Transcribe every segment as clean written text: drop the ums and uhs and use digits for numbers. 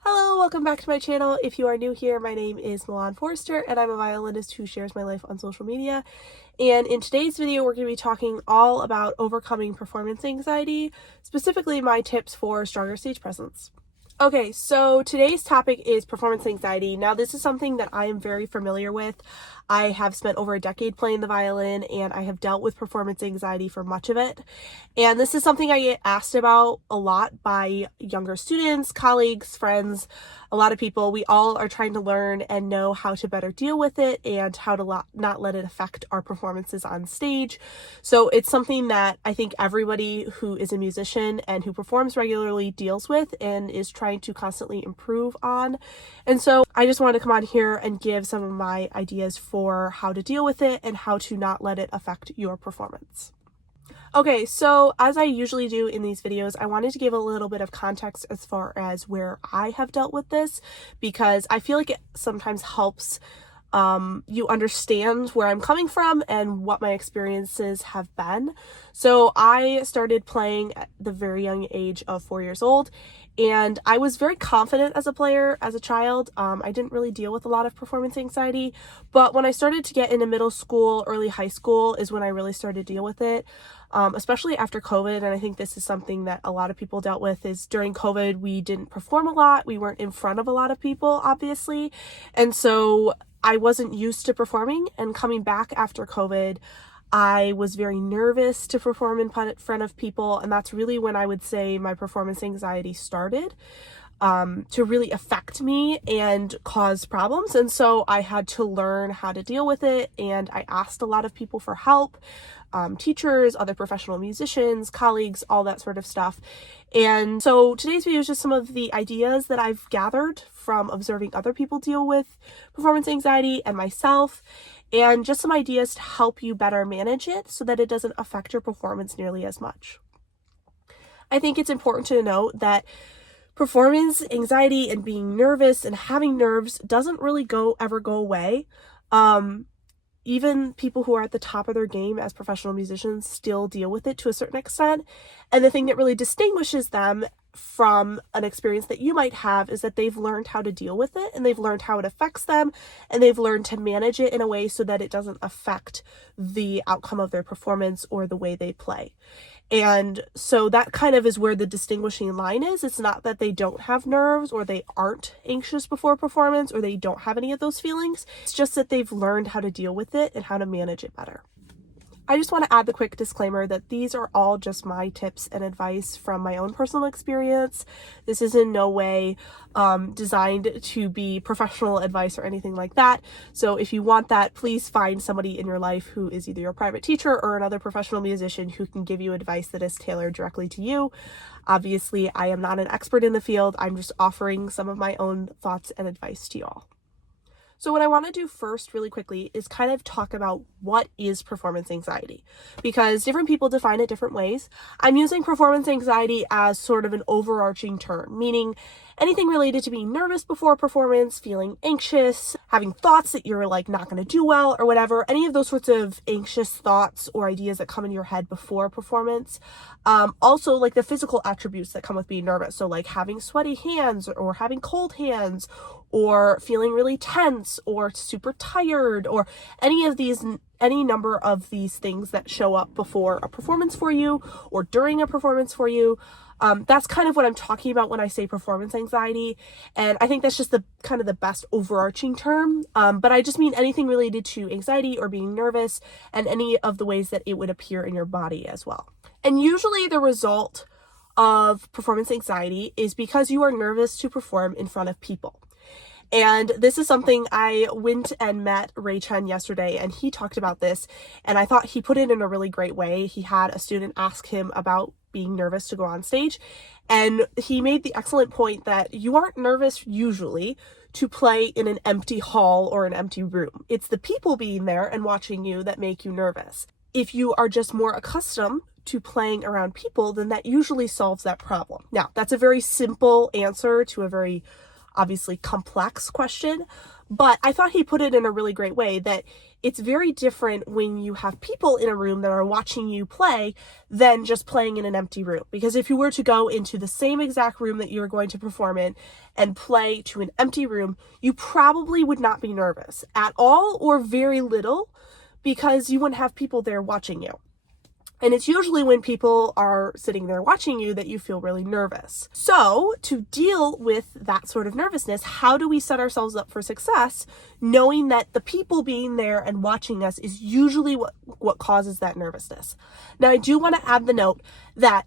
Hello, welcome back to my channel. If you are new here, my name is Milan and I'm a violinist who shares my life on social media. And in today's video, we're going to be talking all about overcoming performance anxiety, specifically my tips for stronger stage presence. Okay, so today's topic is performance anxiety. Now, this is something that I am very familiar with. I have spent over a decade playing the violin, and I have dealt with performance anxiety for much of it. And this is something I get asked about a lot by younger students, colleagues, friends, a lot of people. We all are trying to learn and know how to better deal with it and how to not let it affect our performances on stage. So it's something that I think everybody who is a musician and who performs regularly deals with and is trying to constantly improve on. And so I just wanted to come on here and give some of my ideas for how to deal with it and how to not let it affect your performance. Okay, so as I usually do in these videos, I wanted to give a little bit of context as far as where I have dealt with this, because I feel like it sometimes helps you understand where I'm coming from and what my experiences have been. So I started playing at the very young age of 4 years old, and I was very confident as a player as a child. I didn't really deal with a lot of performance anxiety, but when I started to get into middle school, early high school is when I really started to deal with it. Especially after COVID, and I think this is something that a lot of people dealt with, is during COVID, we didn't perform a lot. We weren't in front of a lot of people, obviously. And so I wasn't used to performing, and coming back after COVID, I was very nervous to perform in front of people, and that's really when I would say my performance anxiety started to really affect me and cause problems. And so I had to learn how to deal with it, and I asked a lot of people for help, teachers, other professional musicians, colleagues, all that sort of stuff. And so today's video is just some of the ideas that I've gathered from observing other people deal with performance anxiety and myself, and just some ideas to help you better manage it so that it doesn't affect your performance nearly as much. I think it's important to note that performance anxiety and being nervous and having nerves doesn't really ever go away. Even people who are at the top of their game as professional musicians still deal with it to a certain extent. And the thing that really distinguishes them from an experience that you might have is that they've learned how to deal with it, and they've learned how it affects them, and they've learned to manage it in a way so that it doesn't affect the outcome of their performance or the way they play. And so that kind of is where the distinguishing line is. It's not that they don't have nerves or they aren't anxious before performance or they don't have any of those feelings. It's just that they've learned how to deal with it and how to manage it better. I just want to add the quick disclaimer that these are all just my tips and advice from my own personal experience. This is in no way designed to be professional advice or anything like that. So if you want that, please find somebody in your life who is either your private teacher or another professional musician who can give you advice that is tailored directly to you. Obviously, I am not an expert in the field. I'm just offering some of my own thoughts and advice to y'all. So what I want to do first really quickly is kind of talk about what is performance anxiety, because different people define it different ways. I'm using performance anxiety as sort of an overarching term, meaning anything related to being nervous before a performance, feeling anxious, having thoughts that you're like not going to do well or whatever, any of those sorts of anxious thoughts or ideas that come in your head before a performance. Also like the physical attributes that come with being nervous. So like having sweaty hands or having cold hands or feeling really tense or super tired or any number of these things that show up before a performance for you or during a performance for you. That's kind of what I'm talking about when I say performance anxiety. And I think that's just the kind of the best overarching term. But I just mean anything related to anxiety or being nervous and any of the ways that it would appear in your body as well. And usually the result of performance anxiety is because you are nervous to perform in front of people. And this is something I went and met Ray Chen yesterday, and he talked about this, and I thought he put it in a really great way. He had a student ask him about being nervous to go on stage, and he made the excellent point that you aren't nervous usually to play in an empty hall or an empty room. It's the people being there and watching you that make you nervous. If you are just more accustomed to playing around people, then that usually solves that problem. Now, that's a very simple answer to a very obviously complex question, but I thought he put it in a really great way that it's very different when you have people in a room that are watching you play than just playing in an empty room. Because if you were to go into the same exact room that you were going to perform in and play to an empty room, you probably would not be nervous at all or very little, because you wouldn't have people there watching you. And it's usually when people are sitting there watching you that you feel really nervous. So to deal with that sort of nervousness, how do we set ourselves up for success, knowing that the people being there and watching us is usually what causes that nervousness? Now, I do want to add the note that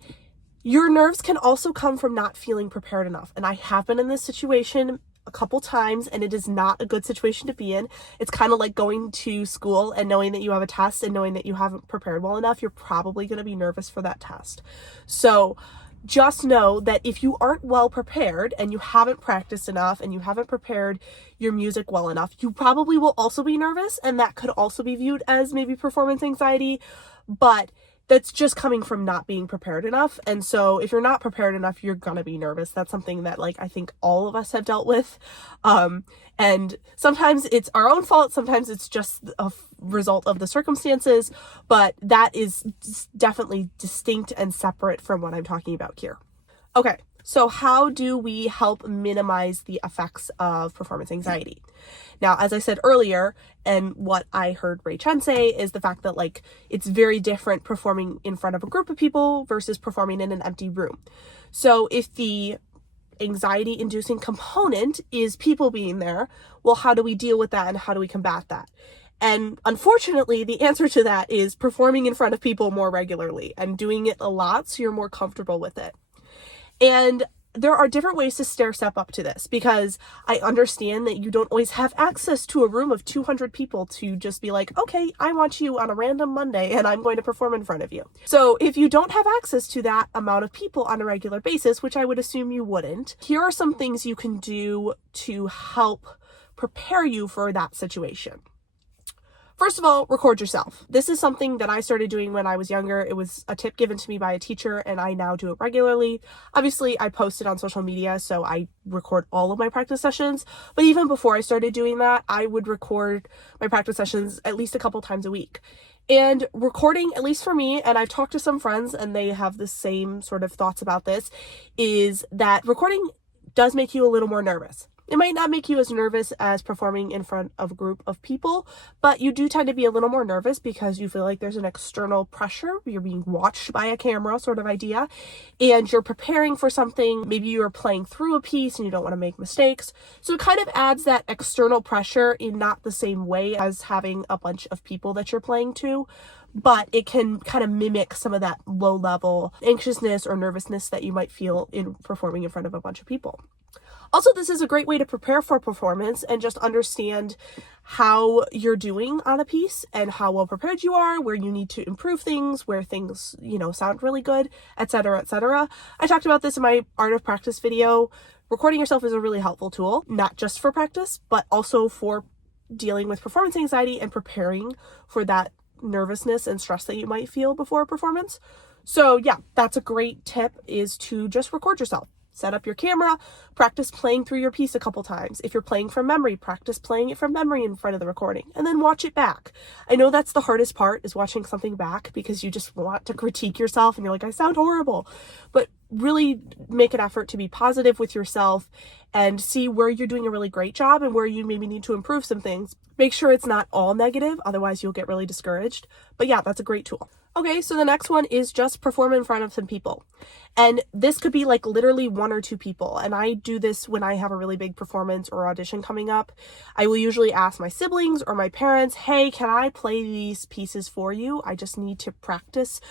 your nerves can also come from not feeling prepared enough. And I have been in this situation a couple times, and it is not a good situation to be in. It's kind of like going to school and knowing that you have a test and knowing that you haven't prepared well enough. You're probably going to be nervous for that test. So just know that if you aren't well prepared and you haven't practiced enough and you haven't prepared your music well enough, you probably will also be nervous, and that could also be viewed as maybe performance anxiety, but that's just coming from not being prepared enough. And so if you're not prepared enough, you're gonna be nervous. That's something that I think all of us have dealt with. And sometimes it's our own fault. Sometimes it's just a result of the circumstances, but that is definitely distinct and separate from what I'm talking about here. Okay. So how do we help minimize the effects of performance anxiety? Now, as I said earlier, and what I heard Ray Chen say, is the fact that it's very different performing in front of a group of people versus performing in an empty room. So if the anxiety inducing component is people being there, well, how do we deal with that and how do we combat that? And unfortunately, the answer to that is performing in front of people more regularly and doing it a lot so you're more comfortable with it. And there are different ways to step up to this, because I understand that you don't always have access to a room of 200 people to just be like, okay, I want you on a random Monday and I'm going to perform in front of you. So if you don't have access to that amount of people on a regular basis, which I would assume you wouldn't, here are some things you can do to help prepare you for that situation. First of all, record yourself. This is something that I started doing when I was younger. It was a tip given to me by a teacher, and I now do it regularly. Obviously, I post it on social media, so I record all of my practice sessions. But even before I started doing that, I would record my practice sessions at least a couple times a week. And recording, at least for me, and I've talked to some friends and they have the same sort of thoughts about this, is that recording does make you a little more nervous. It might not make you as nervous as performing in front of a group of people, but you do tend to be a little more nervous because you feel like there's an external pressure. You're being watched by a camera sort of idea, and you're preparing for something. Maybe you're playing through a piece and you don't want to make mistakes. So it kind of adds that external pressure in not the same way as having a bunch of people that you're playing to, but it can kind of mimic some of that low level anxiousness or nervousness that you might feel in performing in front of a bunch of people. Also, this is a great way to prepare for performance and just understand how you're doing on a piece and how well prepared you are, where you need to improve things, where things, sound really good, etc., etc. I talked about this in my Art of Practice video. Recording yourself is a really helpful tool, not just for practice, but also for dealing with performance anxiety and preparing for that nervousness and stress that you might feel before a performance. So yeah, that's a great tip, is to just record yourself. Set up your camera, practice playing through your piece a couple times. If you're playing from memory, practice playing it from memory in front of the recording, and then watch it back. I know that's the hardest part, is watching something back, because you just want to critique yourself and you're like, I sound horrible. But really make an effort to be positive with yourself and see where you're doing a really great job and where you maybe need to improve some things. Make sure it's not all negative, otherwise you'll get really discouraged. But yeah, that's a great tool. Okay, so the next one is just perform in front of some people. And this could be literally 1 or 2 people. And I do this when I have a really big performance or audition coming up. I will usually ask my siblings or my parents, hey, can I play these pieces for you? I just need to practice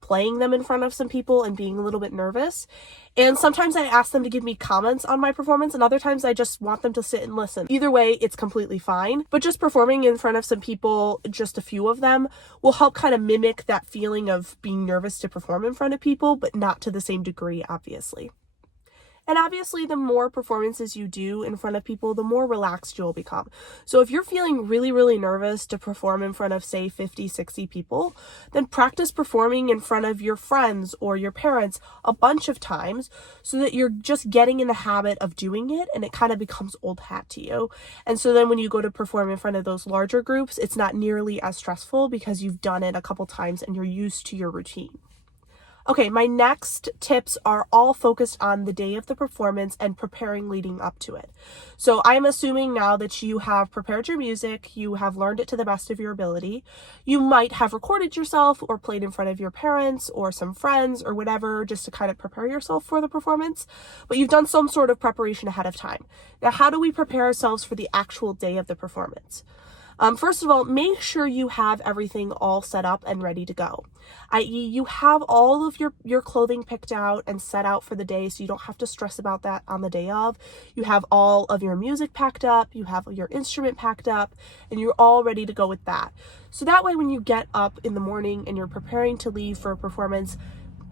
playing them in front of some people and being a little bit nervous. And sometimes I ask them to give me comments on my performance, and other times I just want them to sit and listen. Either way, it's completely fine. But just performing in front of some people, just a few of them, will help kind of mimic that feeling of being nervous to perform in front of people, but not to the same degree, obviously. And obviously, the more performances you do in front of people, the more relaxed you'll become. So if you're feeling really, really nervous to perform in front of, say, 50, 60 people, then practice performing in front of your friends or your parents a bunch of times so that you're just getting in the habit of doing it and it kind of becomes old hat to you. And so then when you go to perform in front of those larger groups, it's not nearly as stressful because you've done it a couple times and you're used to your routine. Okay, my next tips are all focused on the day of the performance and preparing leading up to it. So I'm assuming now that you have prepared your music, you have learned it to the best of your ability. You might have recorded yourself or played in front of your parents or some friends or whatever just to kind of prepare yourself for the performance, but you've done some sort of preparation ahead of time. Now, how do we prepare ourselves for the actual day of the performance? First of all, make sure you have everything all set up and ready to go, i.e. you have all of your clothing picked out and set out for the day so you don't have to stress about that on the day of. You have all of your music packed up, you have your instrument packed up, and you're all ready to go with that. So that way when you get up in the morning and you're preparing to leave for a performance,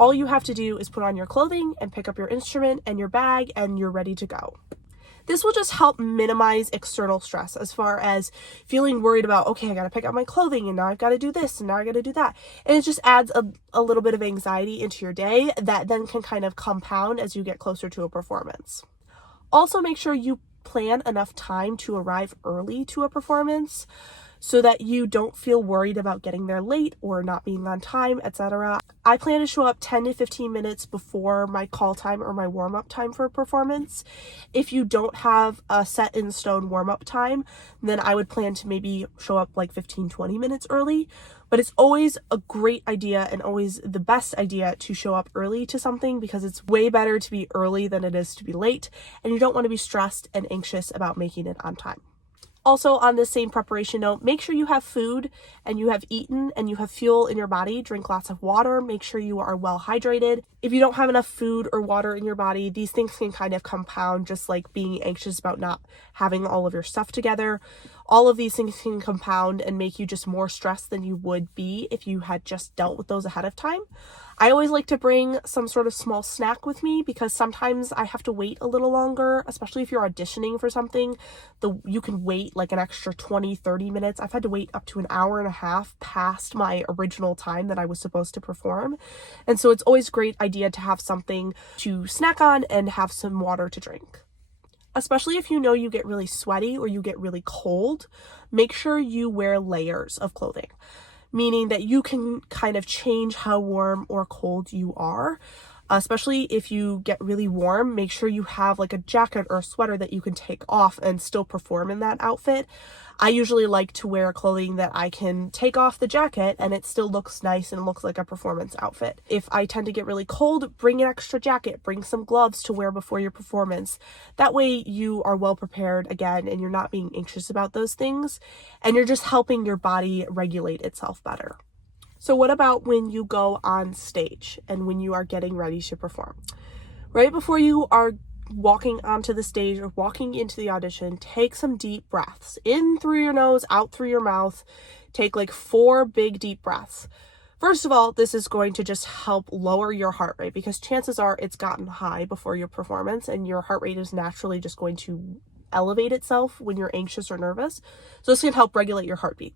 all you have to do is put on your clothing and pick up your instrument and your bag and you're ready to go. This will just help minimize external stress as far as feeling worried about, okay, I got to pick up my clothing and now I've got to do this and now I got to do that. And it just adds a little bit of anxiety into your day that then can kind of compound as you get closer to a performance. Also, make sure you plan enough time to arrive early to a performance so that you don't feel worried about getting there late or not being on time, etc. I plan to show up 10 to 15 minutes before my call time or my warm-up time for a performance. If you don't have a set in stone warm-up time, then I would plan to maybe show up like 15, 20 minutes early. But it's always a great idea and always the best idea to show up early to something because it's way better to be early than it is to be late, and you don't want to be stressed and anxious about making it on time. Also, on this same preparation note, make sure you have food and you have eaten and you have fuel in your body. Drink lots of water. Make sure you are well hydrated. If you don't have enough food or water in your body, these things can kind of compound, just like being anxious about not having all of your stuff together. All of these things can compound and make you just more stressed than you would be if you had just dealt with those ahead of time. I always like to bring some sort of small snack with me because sometimes I have to wait a little longer, especially if you're auditioning for something. You can wait like an extra 20, 30 minutes. I've had to wait up to an hour and a half past my original time that I was supposed to perform. And so it's always a great idea to have something to snack on and have some water to drink. Especially if you know you get really sweaty or you get really cold, make sure you wear layers of clothing, meaning that you can kind of change how warm or cold you are. Especially if you get really warm, make sure you have like a jacket or a sweater that you can take off and still perform in that outfit. I usually like to wear clothing that I can take off the jacket and it still looks nice and looks like a performance outfit. If I tend to get really cold, bring an extra jacket, bring some gloves to wear before your performance. That way you are well prepared again and you're not being anxious about those things and you're just helping your body regulate itself better. So what about when you go on stage and when you are getting ready to perform? Right before you are walking onto the stage or walking into the audition, take some deep breaths. In through your nose, out through your mouth. Take like 4 big deep breaths. First of all, this is going to just help lower your heart rate because chances are it's gotten high before your performance and your heart rate is naturally just going to elevate itself when you're anxious or nervous. So this can help regulate your heartbeat.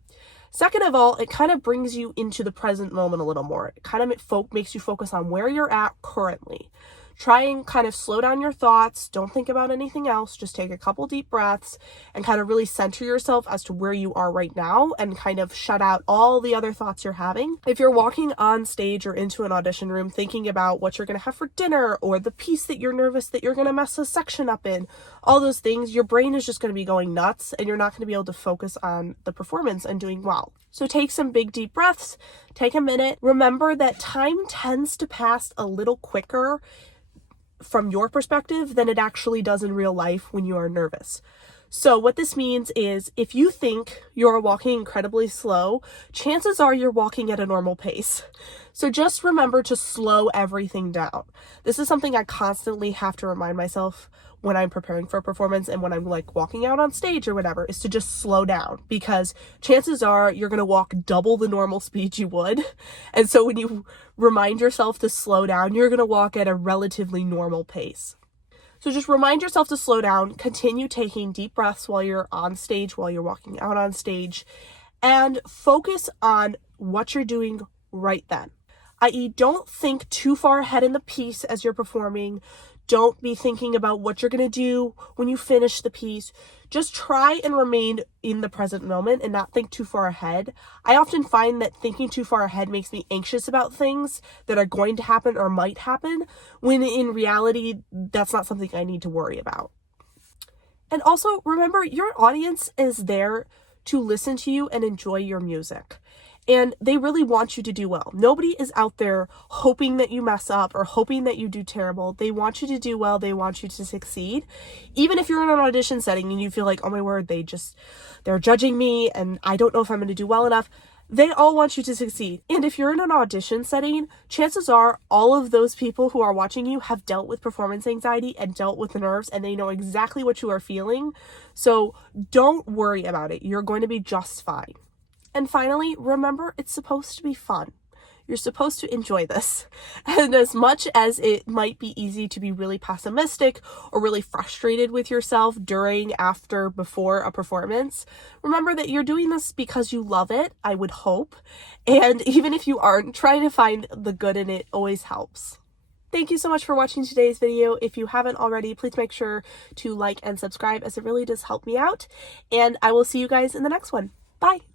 Second of all, it kind of brings you into the present moment a little more. It kind of makes you focus on where you're at currently. Try and kind of slow down your thoughts. Don't think about anything else. Just take a couple deep breaths and kind of really center yourself as to where you are right now and kind of shut out all the other thoughts you're having. If you're walking on stage or into an audition room thinking about what you're going to have for dinner or the piece that you're nervous that you're going to mess a section up in, all those things, your brain is just going to be going nuts and you're not going to be able to focus on the performance and doing well. So take some big deep breaths, take a minute. Remember that time tends to pass a little quicker from your perspective than it actually does in real life when you are nervous. So what this means is if you think you're walking incredibly slow, chances are you're walking at a normal pace. So just remember to slow everything down. This is something I constantly have to remind myself when I'm preparing for a performance and when I'm like walking out on stage or whatever, is to just slow down because chances are you're going to walk double the normal speed you would. And so when you remind yourself to slow down, you're going to walk at a relatively normal pace. So just remind yourself to slow down, continue taking deep breaths while you're on stage, while you're walking out on stage, and focus on what you're doing right then. I.e., don't think too far ahead in the piece as you're performing. Don't be thinking about what you're going to do when you finish the piece. Just try and remain in the present moment and not think too far ahead. I often find that thinking too far ahead makes me anxious about things that are going to happen or might happen, when in reality, that's not something I need to worry about. And also remember, your audience is there to listen to you and enjoy your music. And they really want you to do well. Nobody is out there hoping that you mess up or hoping that you do terrible. They want you to do well. They want you to succeed. Even if you're in an audition setting and you feel like, oh my word, they're judging me and I don't know if I'm going to do well enough. They all want you to succeed. And if you're in an audition setting, chances are all of those people who are watching you have dealt with performance anxiety and dealt with the nerves, and they know exactly what you are feeling. So don't worry about it. You're going to be just fine. And finally, remember, it's supposed to be fun. You're supposed to enjoy this. And as much as it might be easy to be really pessimistic or really frustrated with yourself during, after, before a performance, remember that you're doing this because you love it, I would hope. And even if you aren't, trying to find the good in it always helps. Thank you so much for watching today's video. If you haven't already, please make sure to like and subscribe, as it really does help me out. And I will see you guys in the next one. Bye.